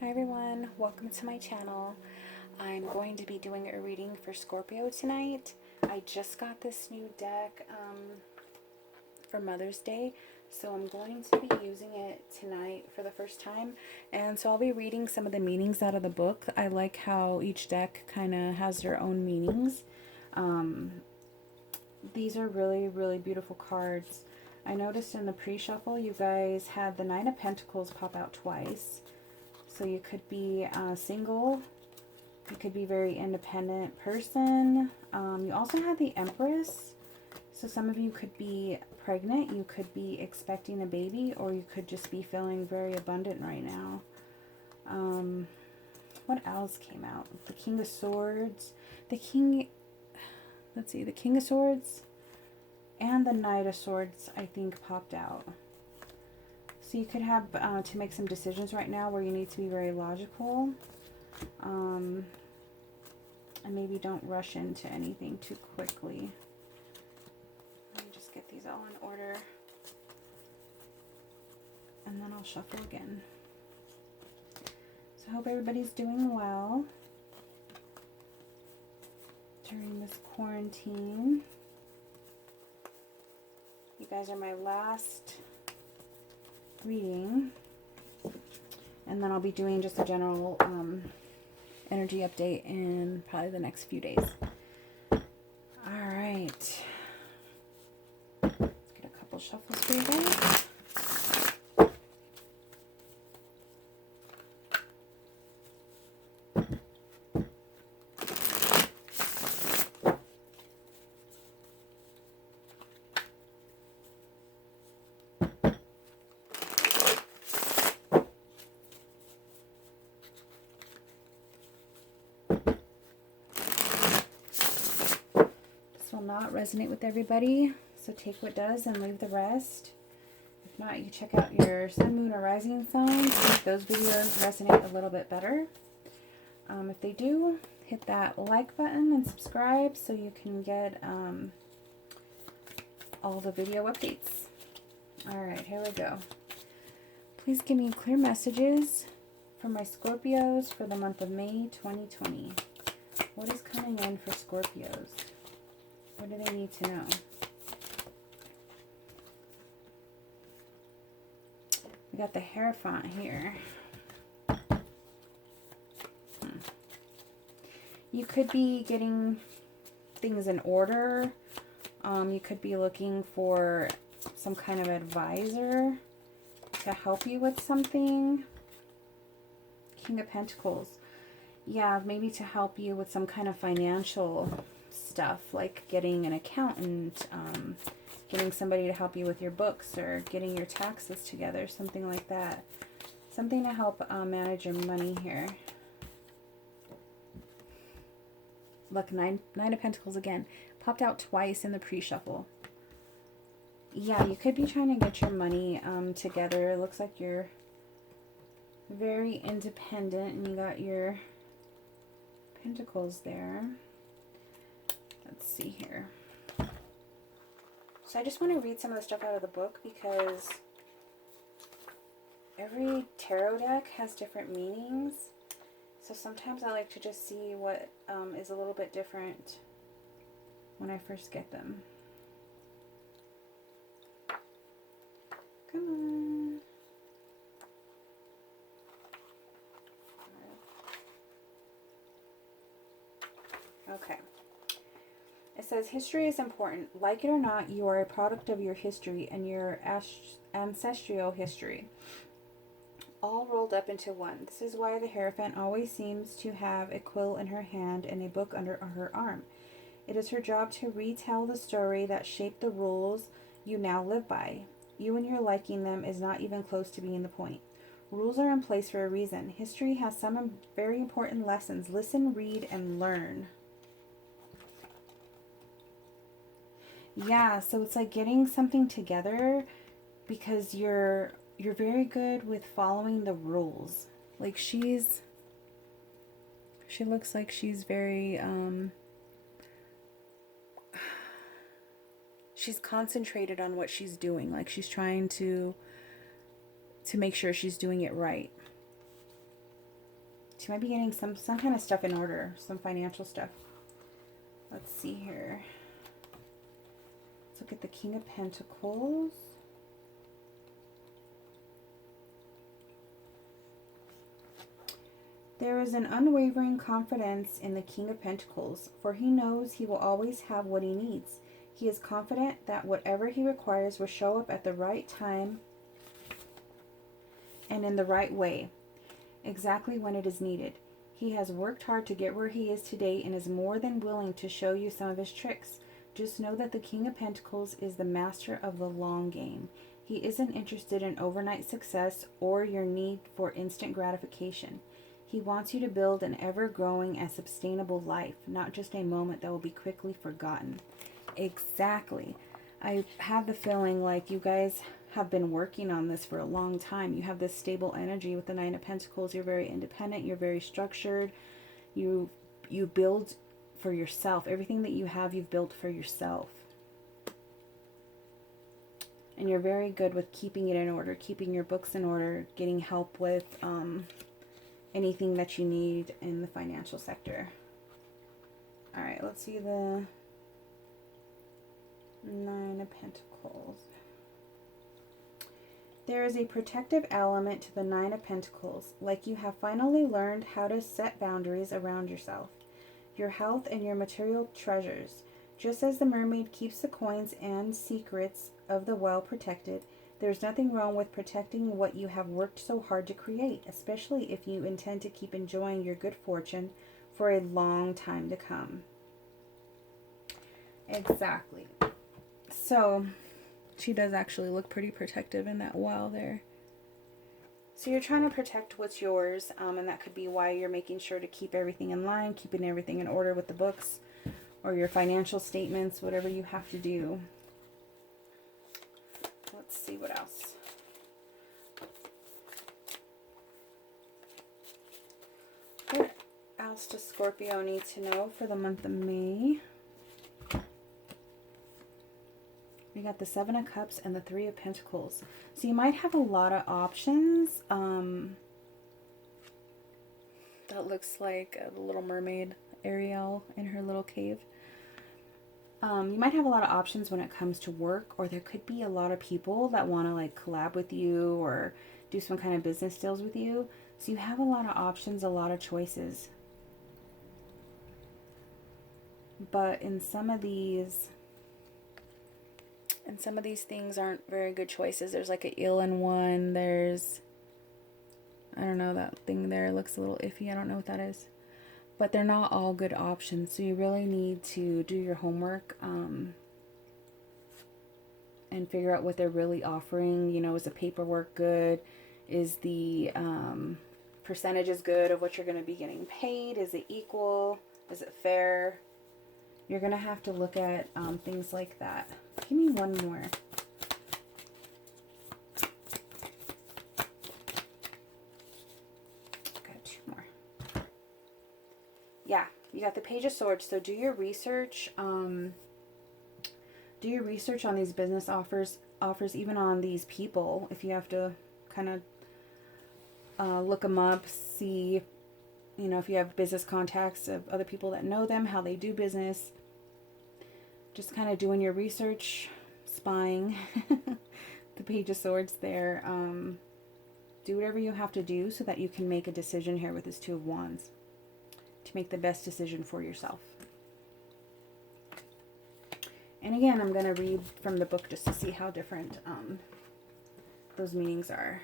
Hi everyone, welcome to my channel. I'm going to be doing a reading for Scorpio tonight. I just got this new deck for Mother's Day, so I'm going to be using it tonight for the first time. And so I'll be reading some of the meanings out of the book. I like how each deck kind of has their own meanings. These are really, really beautiful cards. I noticed in the pre-shuffle you guys had the Nine of Pentacles pop out twice. So you could be single, you could be a very independent person. You also have the Empress. So some of you could be pregnant, you could be expecting a baby, or you could just be feeling very abundant right now. What else came out? The King of Swords, the King of Swords, and the Knight of Swords, I think, popped out. So you could have to make some decisions right now where you need to be very logical. And maybe don't rush into anything too quickly. Let me just get these all in order. And then I'll shuffle again. So I hope everybody's doing well during this quarantine. You guys are my last reading, and then I'll be doing just a general energy update in probably the next few days. All right, let's get a couple shuffles for you guys. Will not resonate with everybody, so take what does and leave the rest. If not, you can check out your sun, moon, or rising signs. Make those videos resonate a little bit better. If they do, hit that like button and subscribe so you can get all the video updates. All right, here we go. Please give me clear messages for my Scorpios for the month of May 2020. What is coming in for Scorpios? What do they need to know? We got the Hierophant here. You could be getting things in order. You could be looking for some kind of advisor to help you with something. King of Pentacles. Yeah, maybe to help you with some kind of financial stuff, like getting an accountant, getting somebody to help you with your books, or getting your taxes together, something like that. Something to help manage your money here. Look, Nine of Pentacles again. Popped out twice in the pre-shuffle. Yeah, you could be trying to get your money together. It looks like you're very independent, and you got your Pentacles there. Let's see here. So I just want to read some of the stuff out of the book because every tarot deck has different meanings. So sometimes I like to just see what is a little bit different when I first get them. Come on. Okay. It says, history is important. Like it or not, you are a product of your history and your ancestral history, all rolled up into one. This is why the Hierophant always seems to have a quill in her hand and a book under her arm. It is her job to retell the story that shaped the rules you now live by. You and your liking them is not even close to being the point. Rules are in place for a reason. History has some very important lessons. Listen, read, and learn. Yeah, so it's like getting something together because you're very good with following the rules. Like she looks like she's very she's concentrated on what she's doing. Like she's trying to make sure she's doing it right. You might be getting some kind of stuff in order, some financial stuff. Let's see here. Let's look at the King of Pentacles. There is an unwavering confidence in the King of Pentacles, for he knows he will always have what he needs. He is confident that whatever he requires will show up at the right time and in the right way, exactly when it is needed. He has worked hard to get where he is today and is more than willing to show you some of his tricks. Just know that the King of Pentacles is the master of the long game. He isn't interested in overnight success or your need for instant gratification. He wants you to build an ever-growing and sustainable life, not just a moment that will be quickly forgotten. Exactly. I have the feeling like you guys have been working on this for a long time. You have this stable energy with the Nine of Pentacles. You're very independent. You're very structured. You build for yourself. Everything that you have, you've built for yourself. And you're very good with keeping it in order, keeping your books in order, getting help with anything that you need in the financial sector. All right, let's see the Nine of Pentacles. There is a protective element to the Nine of Pentacles, like you have finally learned how to set boundaries around yourself, your health, and your material treasures. Just as the mermaid keeps the coins and secrets of the well protected, there's nothing wrong with protecting what you have worked so hard to create, especially if you intend to keep enjoying your good fortune for a long time to come. Exactly. So, she does actually look pretty protective in that well there. So you're trying to protect what's yours, and that could be why you're making sure to keep everything in line, keeping everything in order with the books or your financial statements, whatever you have to do. Let's see what else. What else does Scorpio need to know for the month of May? We got the Seven of Cups and the Three of Pentacles. So you might have a lot of options. That looks like a little mermaid, Ariel, in her little cave. You might have a lot of options when it comes to work, or there could be a lot of people that want to like collab with you or do some kind of business deals with you. So you have a lot of options, a lot of choices. But in some of these things aren't very good choices. There's like an eel in one. There's, I don't know, that thing there looks a little iffy. I don't know what that is. But they're not all good options, so you really need to do your homework and figure out what they're really offering. You know, is the paperwork good? Is the percentages good of what you're going to be getting paid? Is it equal? Is it fair? You're going to have to look at things like that. Give me one more. Yeah, you got the Page of Swords. So do your research. Do your research on these business offers, even on these people. If you have to kind of look them up, see, you know, if you have business contacts of other people that know them, how they do business. Just kind of doing your research, spying. The Page of Swords there. Do whatever you have to do so that you can make a decision here with this Two of Wands, to make the best decision for yourself. And again, I'm going to read from the book just to see how different those meanings are.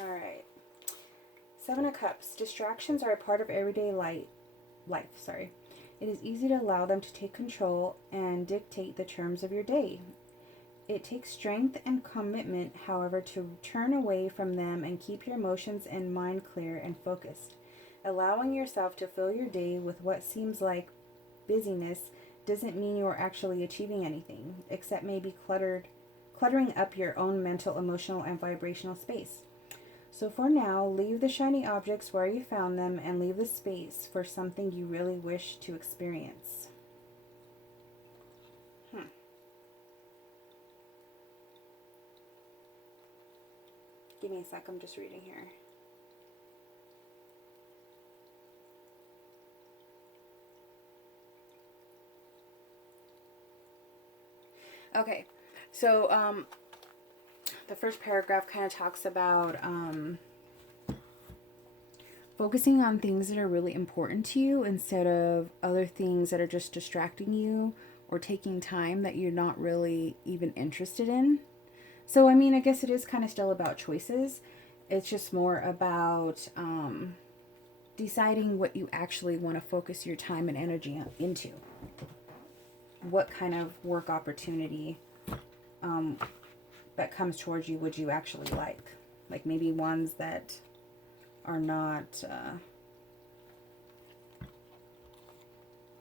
All right. Seven of Cups. Distractions are a part of everyday life. It is easy to allow them to take control and dictate the terms of your day. It takes strength and commitment, however, to turn away from them and keep your emotions and mind clear and focused. Allowing yourself to fill your day with what seems like busyness doesn't mean you are actually achieving anything, except maybe cluttering up your own mental, emotional, and vibrational space. So for now, leave the shiny objects where you found them and leave the space for something you really wish to experience. Give me a sec, I'm just reading here. Okay, so the first paragraph kind of talks about focusing on things that are really important to you instead of other things that are just distracting you or taking time that you're not really even interested in. So, I mean, I guess it is kind of still about choices. It's just more about deciding what you actually want to focus your time and energy into. What kind of work opportunity that comes towards you would you actually like? Like maybe ones that are not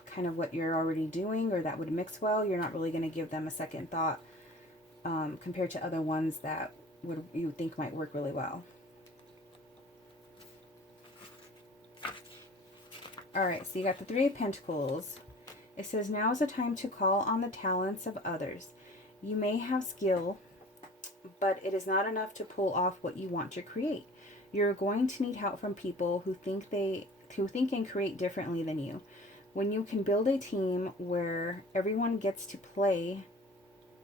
kind of what you're already doing or that would mix well. You're not really going to give them a second thought compared to other ones that you think might work really well. All right, so you got the Three of Pentacles. It says, now is the time to call on the talents of others. You may have skill, but it is not enough to pull off what you want to create. You're going to need help from people who think and create differently than you. When you can build a team where everyone gets to play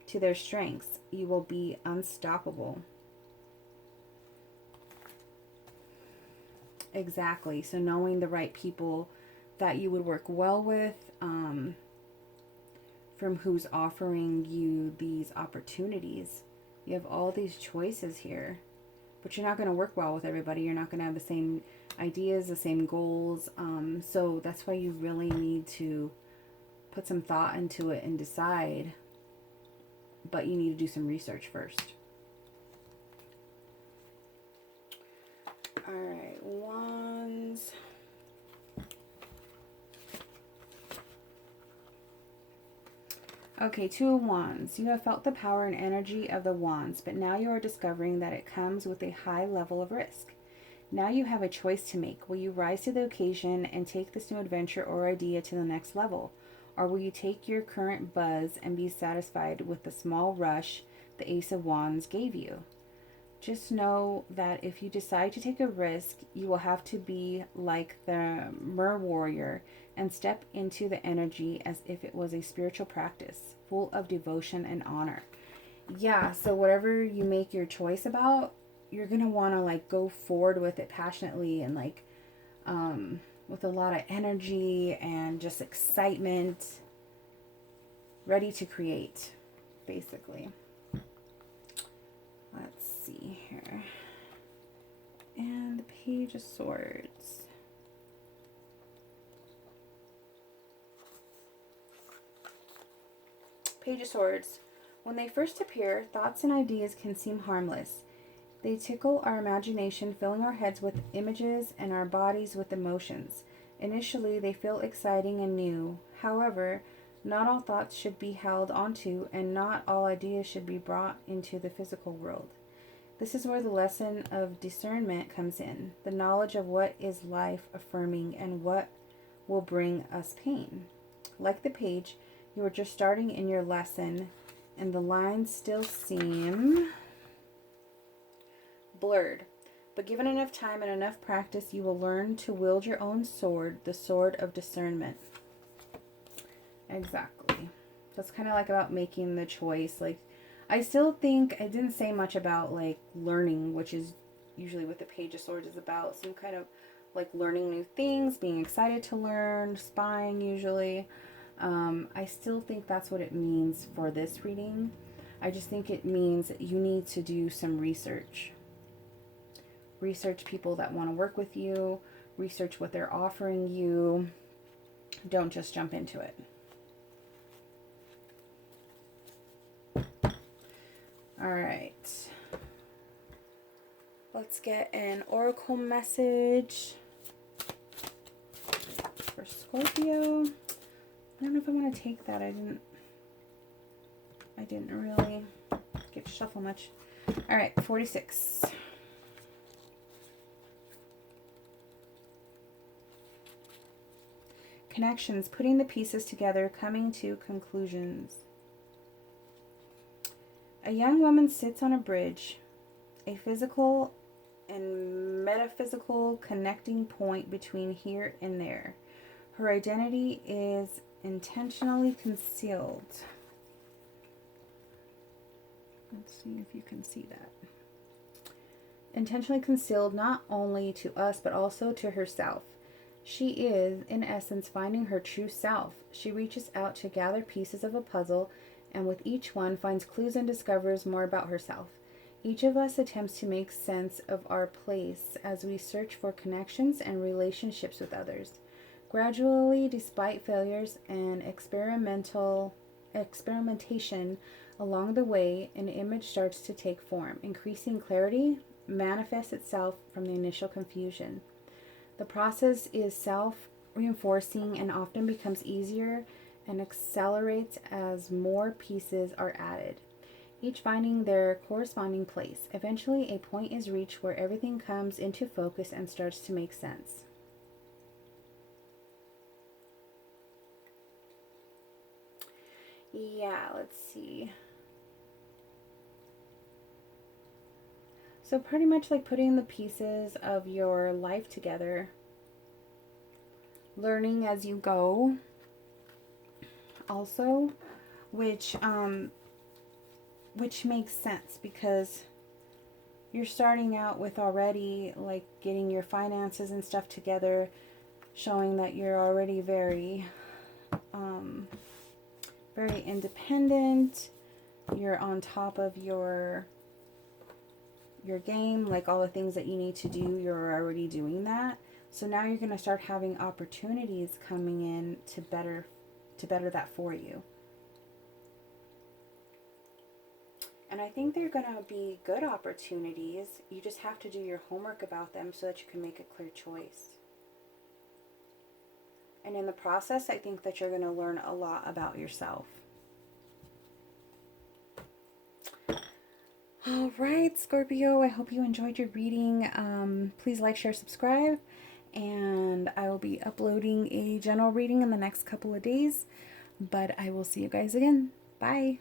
to their strengths, you will be unstoppable. Exactly. So knowing the right people that you would work well with, from who's offering you these opportunities. You have all these choices here, but you're not going to work well with everybody. You're not going to have the same ideas, the same goals. So that's why you really need to put some thought into it and decide. But you need to do some research first. All right, Wands. Okay, Two of Wands. You have felt the power and energy of the Wands, but now you are discovering that it comes with a high level of risk. Now you have a choice to make. Will you rise to the occasion and take this new adventure or idea to the next level? Or will you take your current buzz and be satisfied with the small rush the Ace of Wands gave you? Just know that if you decide to take a risk, you will have to be like the Mer Warrior and step into the energy as if it was a spiritual practice, full of devotion and honor. Yeah, so whatever you make your choice about, you're going to want to like go forward with it passionately and like with a lot of energy and just excitement, ready to create, basically. Let's see here. And the Page of Swords. Page of Swords. When they first appear, thoughts and ideas can seem harmless. They tickle our imagination, filling our heads with images and our bodies with emotions. Initially, they feel exciting and new. However, not all thoughts should be held onto, and not all ideas should be brought into the physical world. This is where the lesson of discernment comes in, the knowledge of what is life-affirming and what will bring us pain. Like the page, you are just starting in your lesson, and the lines still seem blurred. But given enough time and enough practice, you will learn to wield your own sword, the sword of discernment. Exactly. That's kind of like about making the choice. Like, I still think I didn't say much about like learning, which is usually what the Page of Swords is about. Some kind of like learning new things, being excited to learn, spying usually. I still think that's what it means for this reading. I just think it means that you need to do some research. Research people that want to work with you. Research what they're offering you. Don't just jump into it. All right. Let's get an oracle message for Scorpio. I don't know if I want to take that. I didn't really get to shuffle much. All right, 46. connections, putting the pieces together, coming to conclusions. A young woman sits on a bridge, a physical and metaphysical connecting point between here and there. Her identity is intentionally concealed. Let's see if you can see that. Intentionally concealed not only to us but also to herself. She is, in essence, finding her true self. She reaches out to gather pieces of a puzzle, and with each one finds clues and discovers more about herself. Each of us attempts to make sense of our place as we search for connections and relationships with others. Gradually, despite failures and experimentation along the way, an image starts to take form. Increasing clarity manifests itself from the initial confusion. The process is self-reinforcing and often becomes easier and accelerates as more pieces are added, each finding their corresponding place. Eventually, a point is reached where everything comes into focus and starts to make sense. Yeah, let's see. So pretty much like putting the pieces of your life together, learning as you go also, which makes sense because you're starting out with already like getting your finances and stuff together, showing that you're already very very independent. You're on top of your game, like all the things that you need to do, you're already doing that. So now you're going to start having opportunities coming in to better that for you. And I think they're going to be good opportunities. You just have to do your homework about them so that you can make a clear choice. And in the process, I think that you're going to learn a lot about yourself. All right, Scorpio, I hope you enjoyed your reading. Please like, share, subscribe. And I will be uploading a general reading in the next couple of days. But I will see you guys again. Bye.